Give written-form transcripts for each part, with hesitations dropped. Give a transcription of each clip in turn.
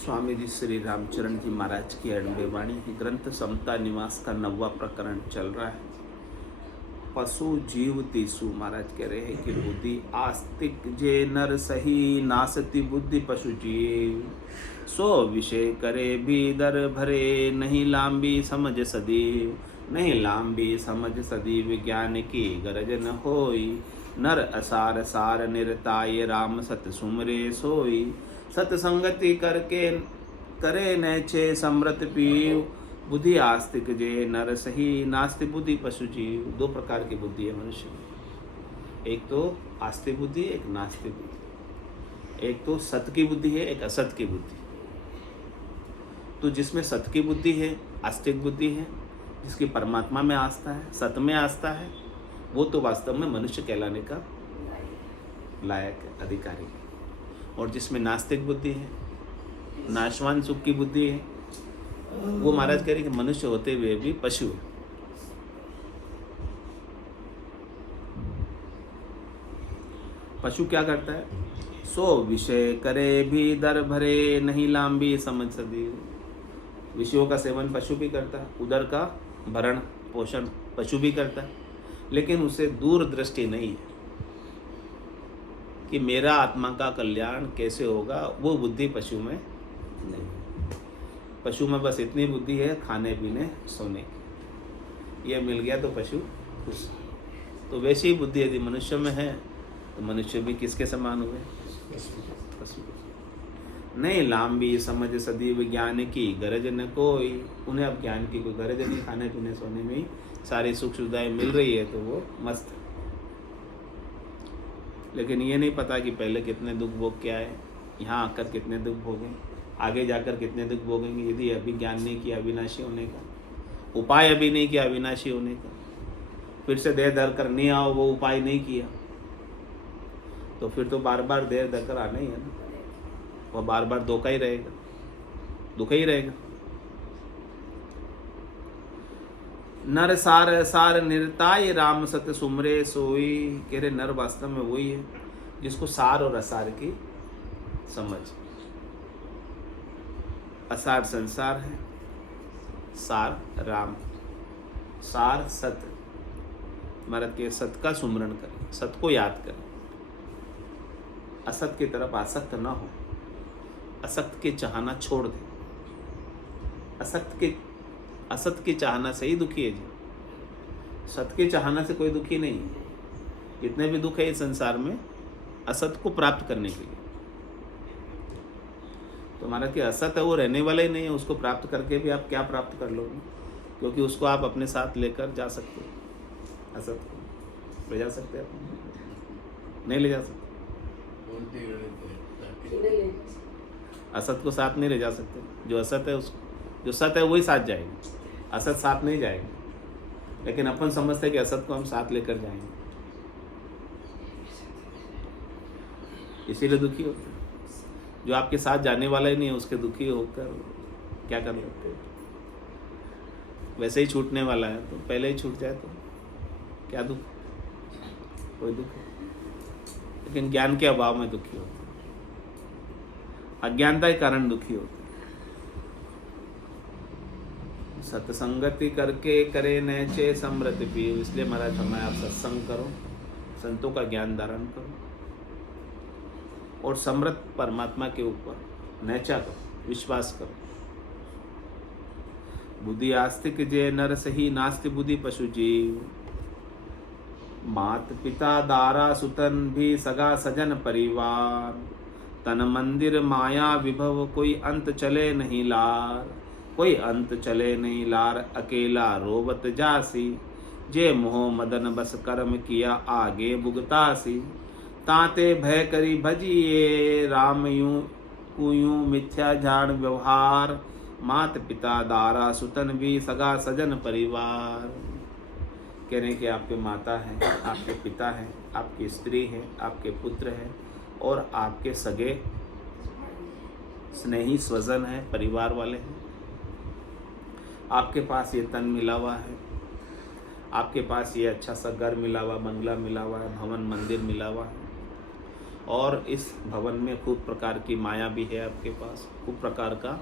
स्वामी जी श्री रामचरण जी महाराज की अड़बे वाणी ग्रंथ समता निवास का 9वां प्रकरण चल रहा है। पशु जीव तीसु महाराज कह रहे हैं कि बुद्धि आस्तिक जे नर सही नासती बुद्धि पशु जीव सो विषय करे भी दर भरे नहीं लांबी समझ सदैव नहीं लांबी समझ सदैव ज्ञान की गरज न होई नर असार सार निरताय राम सत सुमरे सोई सतसंगति करके करे नैचे समृत पीव बुद्धि आस्तिक जे नर सही नास्ति बुद्धि पशु जीव। 2 प्रकार की बुद्धि है मनुष्य में, एक तो आस्तिक बुद्धि, एक नास्तिक बुद्धि। एक तो सत की बुद्धि है, एक असत की बुद्धि। तो जिसमें सत की बुद्धि है, आस्तिक बुद्धि है, जिसकी परमात्मा में आस्था है, सत में आस्था है, वो तो वास्तव में मनुष्य कहलाने का लायक है, अधिकारी है। और जिसमें नास्तिक बुद्धि है, नाशवान सुख की बुद्धि है, वो महाराज कह रहे कि मनुष्य होते हुए भी पशु है। पशु क्या करता है? सो विषय करे भी दर भरे नहीं लांबी समझ सदैव। विषयों का सेवन पशु भी करता है, उदर का भरण पोषण पशु भी करता है, लेकिन उसे दूरदृष्टि नहीं है कि मेरा आत्मा का कल्याण कैसे होगा। वो बुद्धि पशु में नहीं। पशु में बस इतनी बुद्धि है, खाने पीने सोने की, ये मिल गया तो पशु खुश। तो वैसी ही बुद्धि यदि मनुष्य में है तो मनुष्य भी किसके समान हुए? पशु। नहीं लांबी समझ सदैव ज्ञान की गरज न कोई। उन्हें अब ज्ञान की कोई गरज नहीं, खाने पीने सोने में ही सारी सुख सुविधाएं मिल रही है तो वो मस्त है। लेकिन ये नहीं पता कि पहले कितने दुख भोग के आए, यहाँ आकर कितने दुख भोगें, आगे जाकर कितने दुख भोगेंगे यदि अभी ज्ञान नहीं किया अविनाशी होने का, उपाय अभी नहीं किया अविनाशी होने का, फिर से देर धर कर नहीं आओ वो उपाय नहीं किया, तो फिर तो बार बार देर धर कर आना ही है ना। वह बार बार धोखा ही रहेगा, दुख ही रहेगा। नर सार सार निरताय राम सत सुमरे सोई। कह रहे नर वास्तव में वही है जिसको सार और असार की समझ। असार संसार है, सार राम, सार सत। महाराज के सत का सुमरण करें, सत को याद करें, असत की तरफ आसक्त न हो, असत के चाहना छोड़ दें। असत के चाहना से ही दुखी है जी, सत के चाहना से कोई दुखी नहीं है। जितने भी दुख है इस संसार में असत को प्राप्त करने के लिए। तो हमारा कि असत है वो रहने वाला ही नहीं है, उसको प्राप्त करके भी आप क्या प्राप्त कर लोगे? क्योंकि उसको आप अपने साथ लेकर जा सकते हो, असत को ले जा सकते हैं, नहीं ले जा सकते। असत को साथ नहीं ले जा सकते। जो असत है उसको, जो सत है वही साथ जाएगा, असत साथ नहीं जाएगा। लेकिन अपन समझते हैं कि असत को हम साथ लेकर जाएंगे, इसीलिए दुखी होते हैं। जो आपके साथ जाने वाला ही नहीं है उसके दुखी होकर क्या कर लेते हैं? वैसे ही छूटने वाला है तो पहले ही छूट जाए तो क्या दुख? कोई दुख है। लेकिन ज्ञान के अभाव में दुखी होते हैं, अज्ञानता के कारण दुखी होते हैं। सत्संगति करके करे नैचे समृत पीव। इसलिए महाराज हमें आप सत्संग करो, संतों का ज्ञान धारण करो और समृत परमात्मा के ऊपर नैचा करो, विश्वास करो। बुद्धि आस्तिक जे नर सही नास्ति बुद्धि पशु जीव। मात पिता दारा सुतन भी सगा सजन परिवार। तन मंदिर माया विभव कोई अंत चले नहीं लार। कोई अंत चले नहीं लार अकेला रोबत जासी। जे मोह मदन बस कर्म किया आगे भुगतासी। ताते भय करी भजिए राम यूं कुयूं मिथ्या जान व्यवहार। मात पिता दारा सुतन भी सगा सजन परिवार। कह रहे कि आपके माता हैं, आपके पिता हैं, आपकी स्त्री है, आपके पुत्र हैं और आपके सगे स्नेही स्वजन हैं, परिवार वाले हैं। आपके पास ये तन मिला हुआ है, आपके पास ये अच्छा सा घर मिला हुआ, बंगला मिला हुआ है, भवन मंदिर मिला हुआ है और इस भवन में खूब प्रकार की माया भी है आपके पास, खूब प्रकार का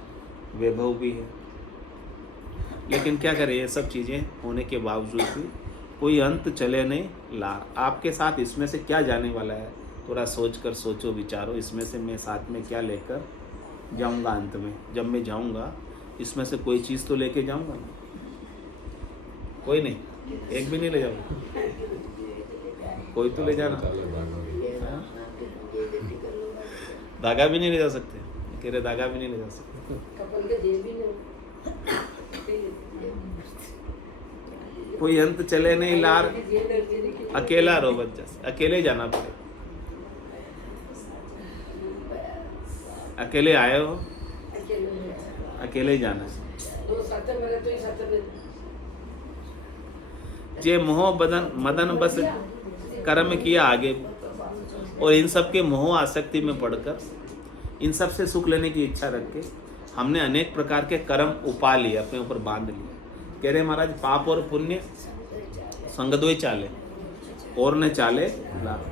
वैभव भी है। लेकिन क्या करें, ये सब चीज़ें होने के बावजूद भी कोई अंत चले नहीं ला। आपके साथ इसमें से क्या जाने वाला है, थोड़ा सोचो विचारो। इसमें से मैं साथ में क्या लेकर जाऊंगा अंत में? जब मैं जाऊंगा इसमें से कोई चीज़ तो लेके जाऊंगा ना? कोई नहीं, एक भी नहीं ले जाऊंगा, कोई तो ले जाना। धागा भी नहीं ले जा सकते, कह रहे धागा भी नहीं ले जा सकते। कोई अंत चले नहीं लार, अकेला रो बच्चा, अकेले जाना पड़े। अकेले आए हो, अकेले ही जाना। जे मोह बदन मदन बस कर्म किया आगे, और इन सब के मोह आसक्ति में पड़कर इन सब से सुख लेने की इच्छा रख के हमने अनेक प्रकार के कर्म उपा लिए, अपने ऊपर बांध लिए। कह रहे महाराज, पाप और पुण्य संग दो ही चाले, और न चाले लाभ।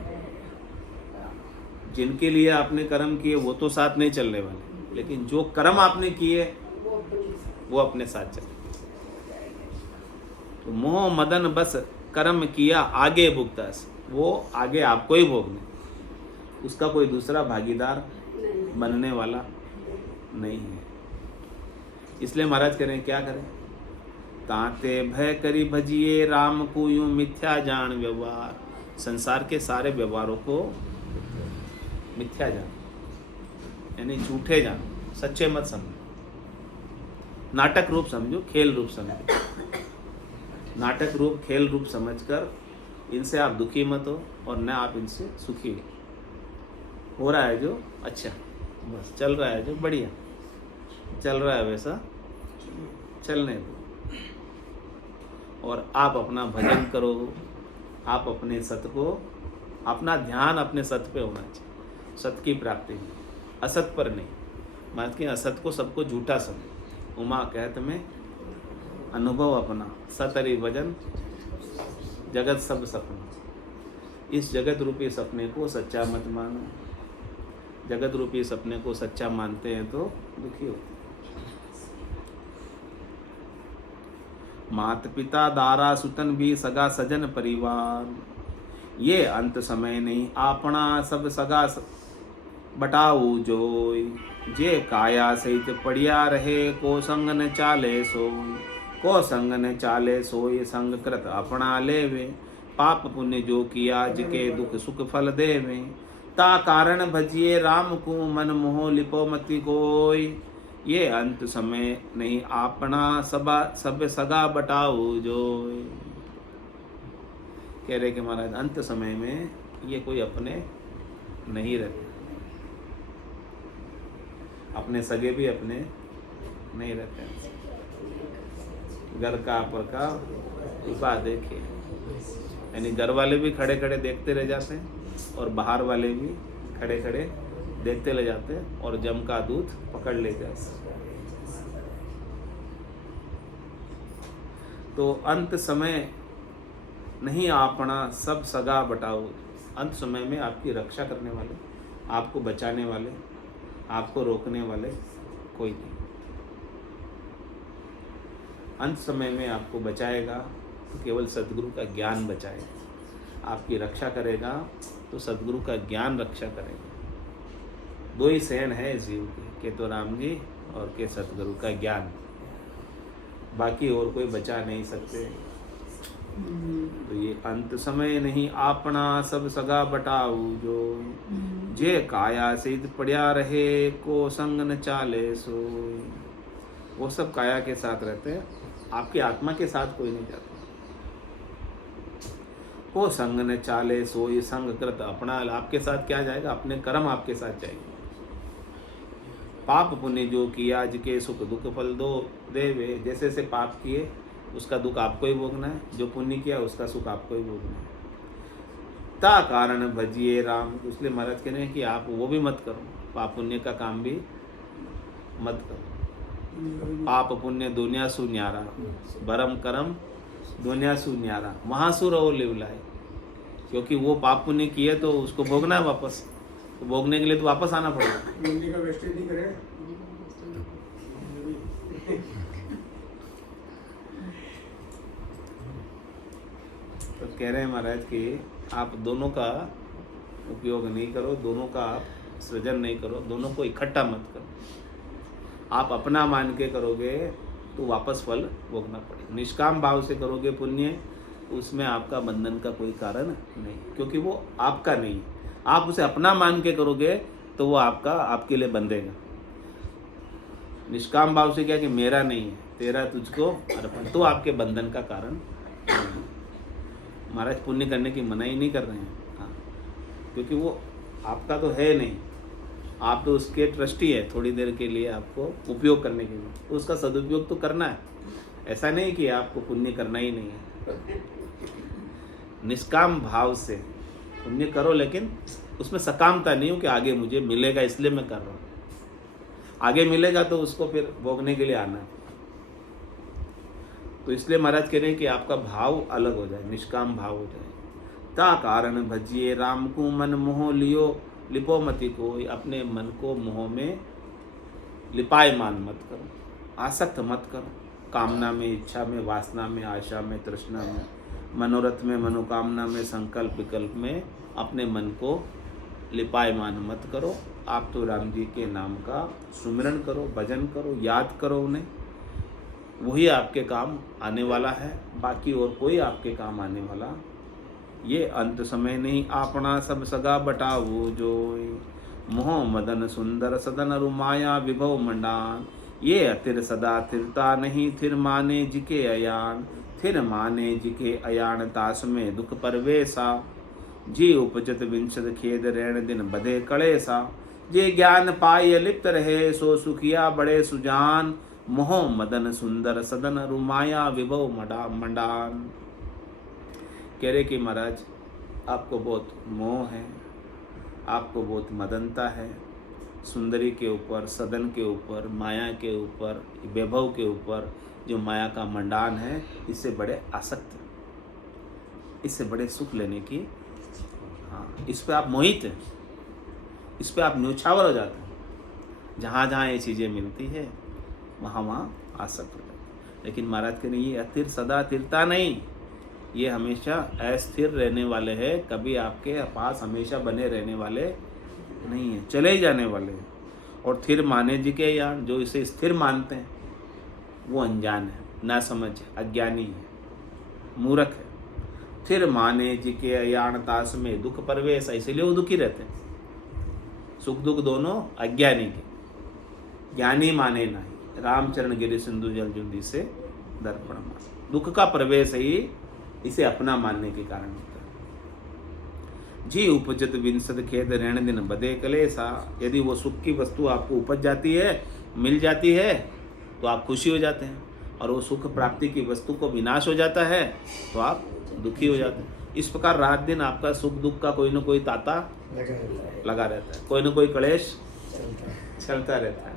जिनके लिए आपने कर्म किए वो तो साथ नहीं चलने वाले, लेकिन जो कर्म आपने किए वो अपने साथ चले। तो मोह मदन बस कर्म किया आगे भुगता, वो आगे आपको ही भोगने, उसका कोई दूसरा भागीदार बनने वाला नहीं है। इसलिए महाराज कह रहे हैं क्या करें? ताते भय करी भजिए राम को यूं मिथ्या जान व्यवहार। संसार के सारे व्यवहारों को मिथ्या जान, यानी झूठे जान, सच्चे मत समझो। नाटक रूप समझो, खेल रूप समझो। नाटक रूप, खेल रूप समझकर इनसे आप दुखी मत हो, और न आप इनसे सुखी हो रहा है जो अच्छा, बस चल रहा है जो बढ़िया चल रहा है वैसा चलने दो, और आप अपना भजन करो। आप अपने सत को, अपना ध्यान अपने सत पे होना चाहिए, सत की प्राप्ति में, असत पर नहीं। मान के असत को सबको झूठा समझ। उमा कहत में अनुभव अपना, सतरी भजन जगत सब सपना। इस जगत रूपी सपने को सच्चा मत मानो। जगत रूपी सपने को सच्चा मानते हैं तो दुखी होते। मात पिता दारा सुतन भी सगा सजन परिवार, ये अंत समय नहीं आपना सब सगा बटाऊ जोय। जे काया सहित पड़िया रहे को संग न चाले सोय। को संग न चाले सोय संग कृत अपना लेवे। पाप पुण्य जो किया जिके दुख सुख फल देवे। ता कारण भजिए राम को मन मोह लिपो मति कोय। ये अंत समय नहीं आपना सब सगा बटाऊ जोय। कह रहे कि महाराज अंत समय में ये कोई अपने नहीं रहते, अपने सगे भी अपने नहीं रहते। घर का पर का उपा देखे, यानी घर वाले भी खड़े खड़े देखते रह जाते हैं, और बाहर वाले भी खड़े खड़े देखते ले जाते हैं, और जम का दूध पकड़ ले जाते। तो अंत समय नहीं आपना सब सगा बटाओ। अंत समय में आपकी रक्षा करने वाले, आपको बचाने वाले, आपको रोकने वाले कोई नहीं। अंत समय में आपको बचाएगा तो केवल सद्गुरु का ज्ञान बचाएगा। आपकी रक्षा करेगा तो सद्गुरु का ज्ञान रक्षा करेगा। दो ही शरण है इस जीव के तो राम जी और के सद्गुरु का ज्ञान। बाकी और कोई बचा नहीं सकते। तो ये अंत समय नहीं आपना सब सगा बटाऊ जो। जे काया सिद्ध पड़िया रहे को संग न चाले सो। वो सब काया के साथ रहते हैं, आपकी आत्मा के साथ कोई नहीं जाता। को संग न चाले सो, ये संग कृत अपना, आपके साथ क्या जाएगा? अपने कर्म आपके साथ जाएंगे। पाप पुण्य जो किया जिके सुख दुख फल दो देवे। जैसे से पाप किए उसका दुख आपको ही भोगना है, जो पुण्य किया उसका सुख आपको ही भोगना है। ता कारण भजिए राम। इसलिए महाराज कह रहे हैं कि आप वो भी मत करो, पाप पुण्य का काम भी मत करो। पाप पुण्य दुनिया सु न्यारा, भरम करम दुनिया सु न्यारा। महासुर और लिवलाए, क्योंकि वो पाप पुण्य किए तो उसको भोगना है वापस। तो भोगने के लिए तो वापस आना पड़ेगा। हिंदी का वेस्टेज नहीं करें। तो कह रहे हैं महाराज कि आप दोनों का उपयोग नहीं करो, दोनों का आप सृजन नहीं करो, दोनों को इकट्ठा मत करो। आप अपना मान के करोगे तो वापस फल भोगना पड़ेगा। निष्काम भाव से करोगे पुण्य, उसमें आपका बंधन का कोई कारण नहीं, क्योंकि वो आपका नहीं है। आप उसे अपना मान के करोगे तो वो आपके लिए बंधेगा। निष्काम भाव से क्या कि मेरा नहीं है, तेरा तुझको अर्पण, तो आपके बंधन का कारण नहीं। महाराज पुण्य करने की मनाही नहीं कर रहे हैं, हाँ, क्योंकि वो आपका तो है नहीं, आप तो उसके ट्रस्टी है थोड़ी देर के लिए आपको उपयोग करने के लिए, तो उसका सदुपयोग तो करना है। ऐसा नहीं कि आपको पुण्य करना ही नहीं है। निष्काम भाव से पुण्य करो, लेकिन उसमें सकामता नहीं हो कि आगे मुझे मिलेगा इसलिए मैं कर रहा हूँ। आगे मिलेगा तो उसको फिर भोगने के लिए आना है। तो इसलिए महाराज कह रहे हैं कि आपका भाव अलग हो जाए, निष्काम भाव हो जाए। ता कारण भजिए राम को मन मोह लियो लिपो मति को, अपने मन को मोह में लिपायमान मत करो, आसक्त मत करो। कामना में, इच्छा में, वासना में, आशा में, तृष्णा में, मनोरथ में, मनोकामना में, संकल्प विकल्प में अपने मन को लिपायमान मत करो। आप तो राम जी के नाम का सुमिरन करो, भजन करो, याद करो उन्हें, वही आपके काम आने वाला है, बाकी और कोई आपके काम आने वाला ये अंत समय नहीं। आपना सब सगा बटाओ जोय, मोह मदन सुंदर सदन रुमाया विभव मंडान। ये अतिर सदा थिरता नहीं, थिर माने जिके अयान, थिर माने जिके अयान तास में दुख परवेसा। जी उपजत विंशद खेद रैण दिन बधे कलेसा, जे ज्ञान पाय लिप्त रहे सो सुखिया बड़े सुजान। मोह मदन सुंदर सदन रुमाया विभव मंडान। कह रहे कि महाराज आपको बहुत मोह है, आपको बहुत मदनता है सुंदरी के ऊपर, सदन के ऊपर, माया के ऊपर, वैभव के ऊपर, जो माया का मंडान है, इससे बड़े आसक्त, इससे बड़े सुख लेने की, हाँ, इस पे आप मोहित हैं, इस पे आप न्योछावर हो जाते हैं। जहाँ जहाँ ये चीज़ें मिलती है वहाँ वहाँ आसक्त हो जाते हैं। लेकिन महाराज के लिए ये अतिर सदा तिरता नहीं, ये हमेशा अस्थिर रहने वाले हैं, कभी आपके पास हमेशा बने रहने वाले नहीं है, चले ही जाने वाले हैं। और थिर माने जी के यान, जो इसे स्थिर मानते हैं वो अनजान है, ना समझ है, अज्ञानी है, मूर्ख है। थिर माने जी के यान तास में दुख परवेश, इसलिए वो दुखी रहते हैं। सुख दुख दोनों अज्ञानी के, ज्ञानी माने नहीं। रामचरण गिरि सिंधु जल जुंदी से दर्पण मान। दुख का प्रवेश ही इसे अपना मानने के कारण होता है। जी उपजत विंसद खेद ऋण दिन बदे कलेसा। यदि वो सुख की वस्तु आपको उपज जाती है, मिल जाती है, तो आप खुशी हो जाते हैं, और वो सुख प्राप्ति की वस्तु को विनाश हो जाता है तो आप दुखी हो जाते हैं। इस प्रकार रात दिन आपका सुख दुख का कोई ना कोई ताता लगा रहता है, कोई ना कोई क्लेश चलता रहता है,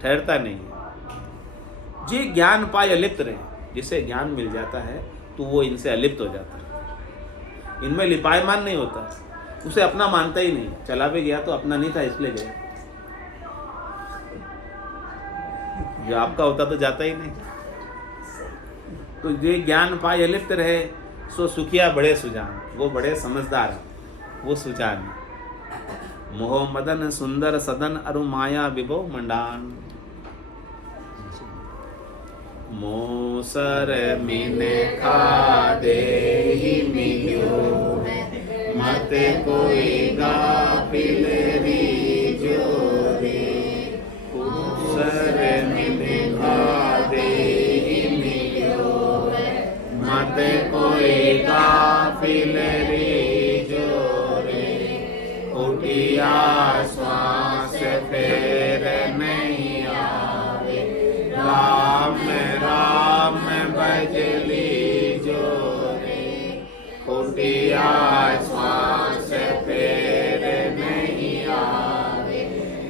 ठहरता नहीं है। जी ज्ञान पाए अलिप्त रहे, जिसे ज्ञान मिल जाता है तो वो इनसे अलिप्त हो जाता है, इनमें लिपायमान नहीं होता, उसे अपना मानता ही नहीं। चला भी गया तो अपना नहीं था इसलिए गया, जो आपका होता तो जाता ही नहीं। तो ये ज्ञान पाए अलिप्त रहे सो सुखिया बड़े सुजान, वो बड़े समझदार है, वो सुजान। मोह मदन सुंदर सदन अरु माया विभव मंडान। मोसर मिने खादे ही मिलो, मत कोई गाफिल रीजो रे। मोसर मिने खादे ही मिलो, मत कोई गाफिल रीजो रे। उठिया श्वास फेर नहीं आवे, राम राम भजली जो रे। उठिया श्वास फेर नहीं आवे,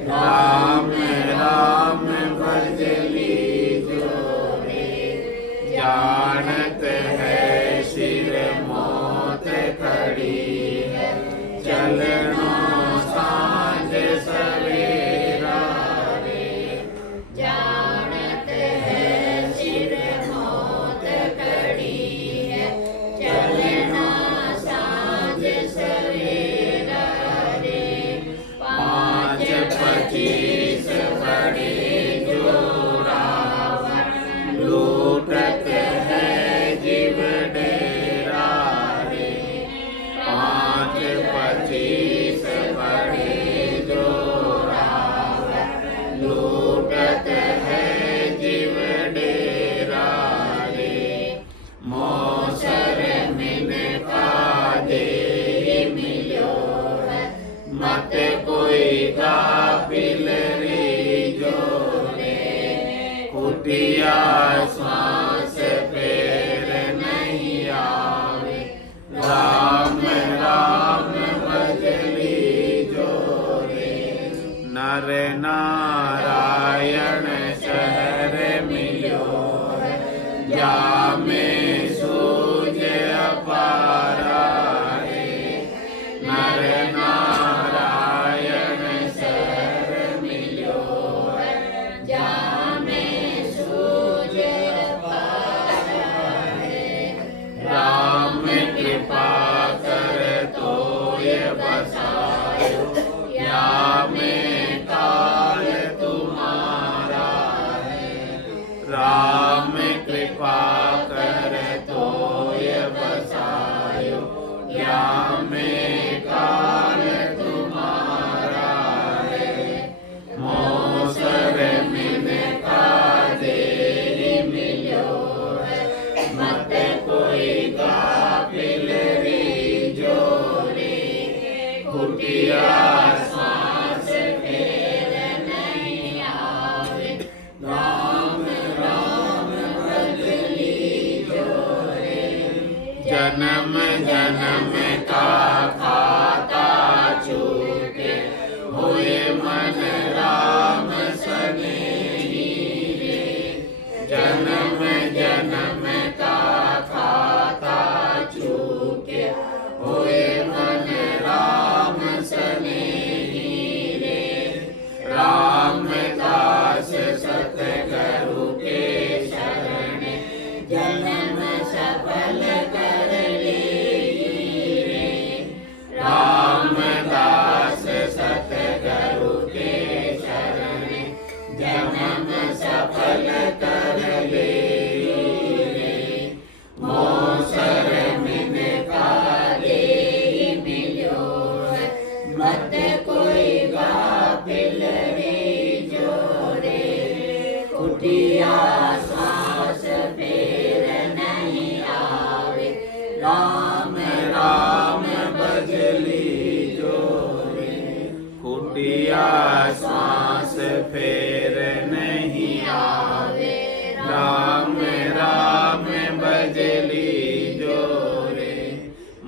राम राम भजली जो रे। जानत है सिर मौत खड़ी है, चलनो सा पिलरी जोरे कुटिया श्वास फेर नहीं आवे राम राम भजली जोरे नर नारायण शहर मिलो जामे सूझ अपारा है नर नारायण शहर मिलो जामे सूझ अपारा है राम कृपा कर तो ये बसायो या में काल तुम्हारा है राम कृपा कर तो ये बसायो या में काल तुम्हारा है मोसर मिन का देरी मिलो है मत कोई गाफिल री जोरे कुटिया श्वास फेर नहीं आवे राम राम भजली जोरे जन्म जन्म का खाता चूके हुए मन राम सनेही रे जन्म जन्म का खाता चूके हुए मन राम सनेही रे राम दास सतगुरु के शरण जन्म सफल कर ली रे राम दास सतगुरु के शरण जन्म सफल कर ले रे मोसर मिन का दे मिलो मत कोई गाफिल रे जोरे कुटिया श्वास फेर नहीं आवे राम राम भजली जोरे कुटिया श्वास फेर नहीं आवे राम राम भजली जोरे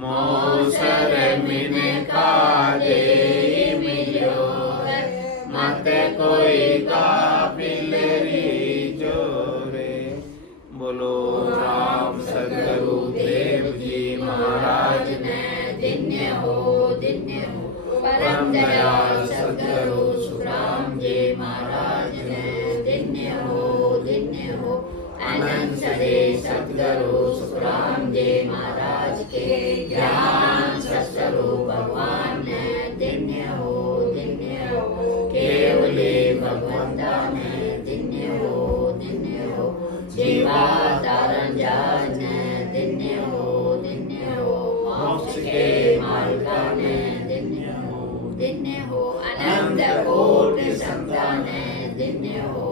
मोसर मिन का दे मिलो मत कोई गाफिल री जोरे बोलो राम सदगुरु देव जी महाराज ने धन्य हो परम दयाल सदगुरु सुखराम जी महाराज ने धन्य हो अनंत सदे सदगुरु सुखराम जी महाराज के ज्ञान सत्स्वरूप भगवान ने धन्य हो केवले भगवंता ने धन्य हो जीवा तारण जान ने धन्य हो मोक्ष के मार्ग ने धन्य हो अनंत कोटि संतान ने धन्य हो